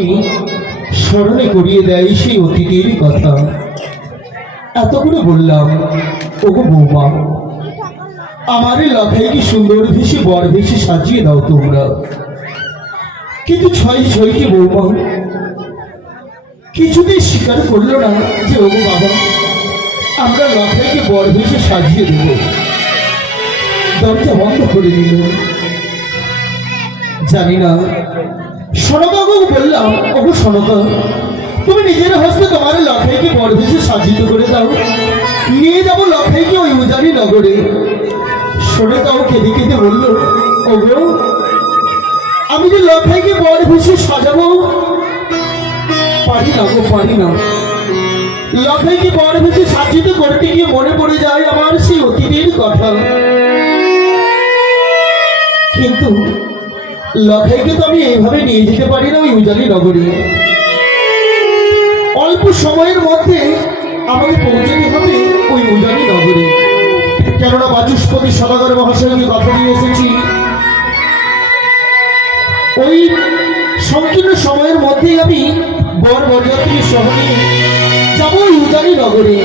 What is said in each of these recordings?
আমাকে স্মরণে করিয়ে দেয় সেই অতীতের কথা। এত করে বললাম, ওগো বৌমা, আমার লখাইকে সুন্দর ভেসে, বর ভেসে সাজিয়ে দাও তোমরা। কিন্তু ছয় ছয়টি বৌমা, কিছুতেই স্বীকার করল না যে, ওগো বাবা, আমরা লখাইকে বর ভেসে সাজিয়ে দেব। দরজা বন্ধ করে দিল। জানি না সনকাকে বললাম ওগো সনকা তুমি নিজের হস্তে তোমার লখাইকে বর ভেসে সাজিত করে দাও। নিয়ে যাব লখাইকে ওই উজানি নগরে। সনকাও কেঁদে কেঁদে বলল, ওগো, আমি যে লখাইকে বর ভেসে সাজাবো, পারি না গো, পারি না। লখাইকে বর ভেসে সাজিত করতে গিয়ে মনে পড়ে যায় আমার সেই অতীতের কথা। কিন্তু লখাইকে তো আমি এইভাবে নিয়ে যেতে পারি না, ওই উজালি নগরে। অল্প সময়ের মধ্যে আমাকে পৌঁছাতে হবে ওই উজানি নগরে। কেননা বাচস্পতি সদাগর মহাশয়কে কথা দিয়ে এসেছি। ওই সংকীর্ণ সময়ের মধ্যেই আমি বর বরযাত্রী সহ নিয়ে যাব ওই উজানি নগরে।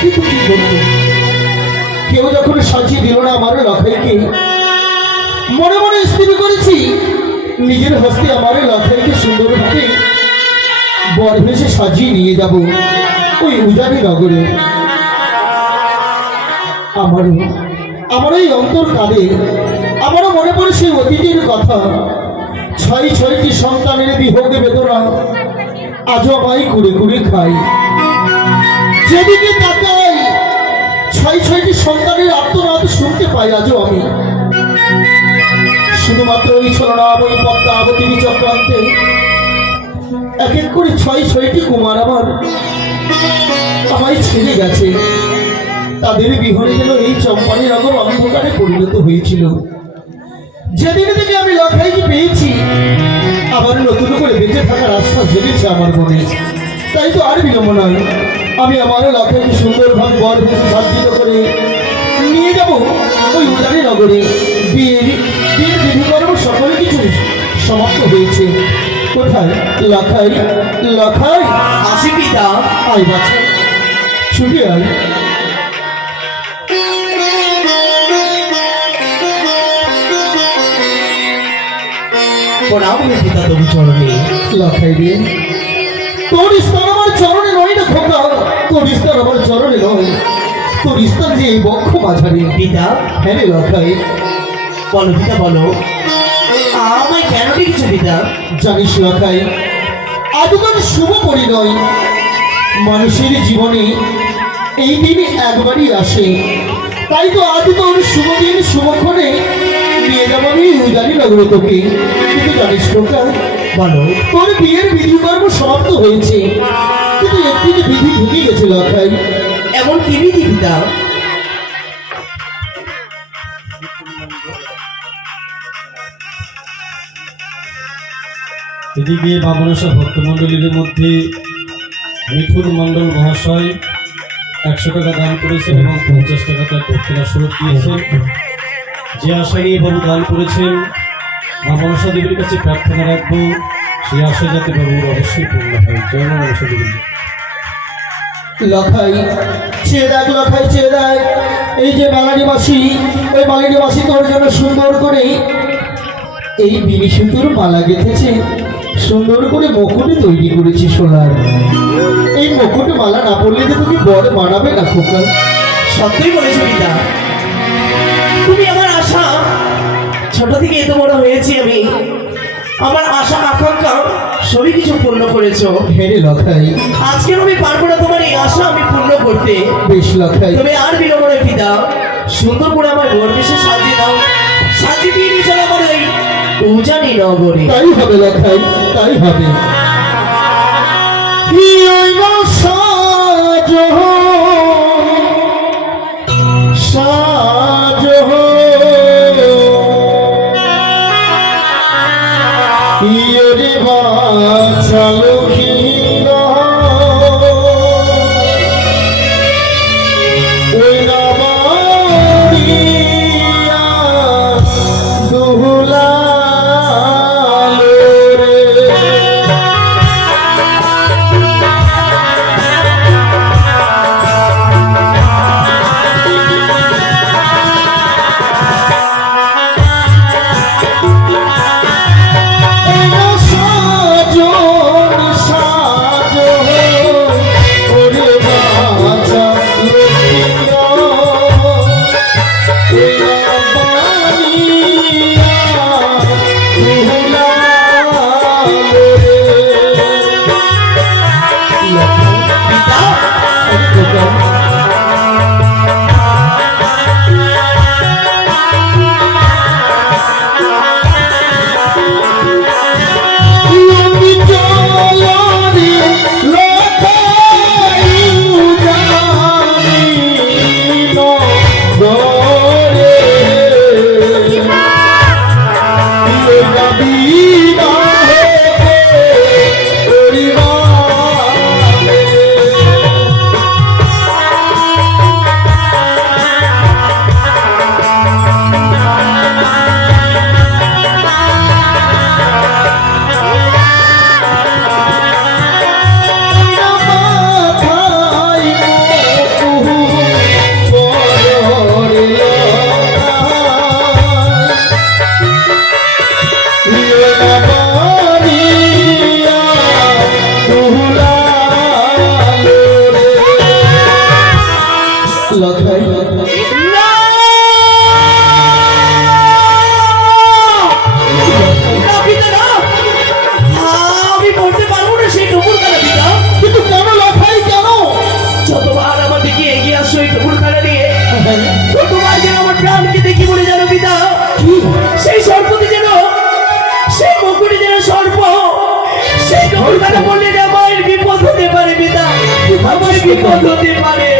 কিন্তু কি করব? কেউ যখন সাজিয়ে দিল না আমার লখাইকে মনে মনে স্থির করেছি, নিজের হস্তে আমার লখাইকে সুন্দরভাবে বর ভেসে সাজিয়ে নিয়ে যাব ওই উজানি নগরে। আমারও আমার এই অন্তর কালে আমারও মনে পড়ে সেই অতীতের কথা। ছয় ছয়টি সন্তানের বিভোগে বেদনা আজও আমায় কুড়ে কুড়ে খাই যেদিকে তাকাই, ছয় ছয়টি সন্তানের আত্মনাদ শুনতে পাই আজও আমি। শুধুমাত্র ওই ছলনাম ওই পদ্মা আবতীর চক্রান্তে। এক এক করে ছয় ছয়টি কুমার আমার আমায় ছেড়ে গেছে। তাদের বিহনে যেন এই চম্পানি নগর অন্ধকারে পরিণত হয়েছিল। যেদিন থেকে আমি লখাইকে পেয়েছি, আবার নতুন করে বেঁচে থাকার আশ্বাস জেগেছে আমার মনে। তাই তো আর বিলম্ব নয়, আমি আমার লখাইকে সুন্দরভাবে বর ভেসে সাজ্জিত করে নিয়ে যাব ওই উদারি নগরে। বিয়ের বিয়ের বিধিকর্ম সকল কিছু সমাপ্ত হয়েছে। কোথায়? লখাই। লখাই। আসি পিতা। আয় বাচ্চা ছুটে আয়। প্রণাম হে পিতা তবু চরণে। লখাই রে। তোর স্থান আমার চরণে নয় না খোকা। তোর স্থান আমার চরণে নয়। তোর স্থান যে এই বক্ষ মাঝারি। পিতা। হ্যাঁ রে লখাই। বলো পিতা বলো আমায় কেন ডেকেছো পিতা জানিস লখাই আদকাল শুভ পরিণয়। মানুষের জীবনে এই দিন একবারই আসে। তাই তো আজ শুভ দিন শুভক্ষণে নিয়ে যাব আমি উজানি নগরে তোকে। কিন্তু জানিস খোকা বলো, তোর বিয়ের বিধিকর্ম সমাপ্ত হয়েছে। কিন্তু একটি বিধি ঢুকে গেছে লখাই। এমন কি বিধি পিতা? এদিকে বামনসা ভক্তমণ্ডলীর মধ্যে মিঠুন মণ্ডল মহাশয় একশো টাকা দান করেছেন এবং পঞ্চাশ টাকা তার দক্ষিণা স্বরূপ দিয়েছেন যে আশা নিয়ে বাবু দান করেছেন, মা মনসা দেবীর কাছে প্রার্থনা রাখব, সেই আশা যাতে বাবুর অবশ্যই পূর্ণ হয়। জয় মনসা দেবী। লখাই চেয়ে দেখ লখাই চেয়ে দেখ এই যে বাঙালি মাসি ওই বাঙালি মাসি তোর জন্য সুন্দর করে এই বিনি সুতোর মালা গেঁথেছে সুন্দর করে মুকুটে তৈরি করেছি সোনার এই মুকুটে মালা না পড়লে যে তুমি বড় মানাবে না খোকা। সত্যই বলেছ পিতা। তুমি আমার আশা ছোট থেকে এত বড় হয়েছি আমি। আমার আশা আকাঙ্ক্ষা সবই কিছু পূর্ণ করেছ। হেরে লখাই আজকে আমি পারব না তোমার এই আশা আমি পূর্ণ করতে। বেশ লাগতাই তুমি আর বিলম্ব রেখে দাও সুন্দর করে আমার গর্বেশে সাজিয়ে দাও। সাজিয়ে দিয়ে নিয়ে চলো আমার ওই পূজানি নগরী। তাই হবে লখাই তাই হবে। কি ওই যাবি না আমার বিপদ হতে পারে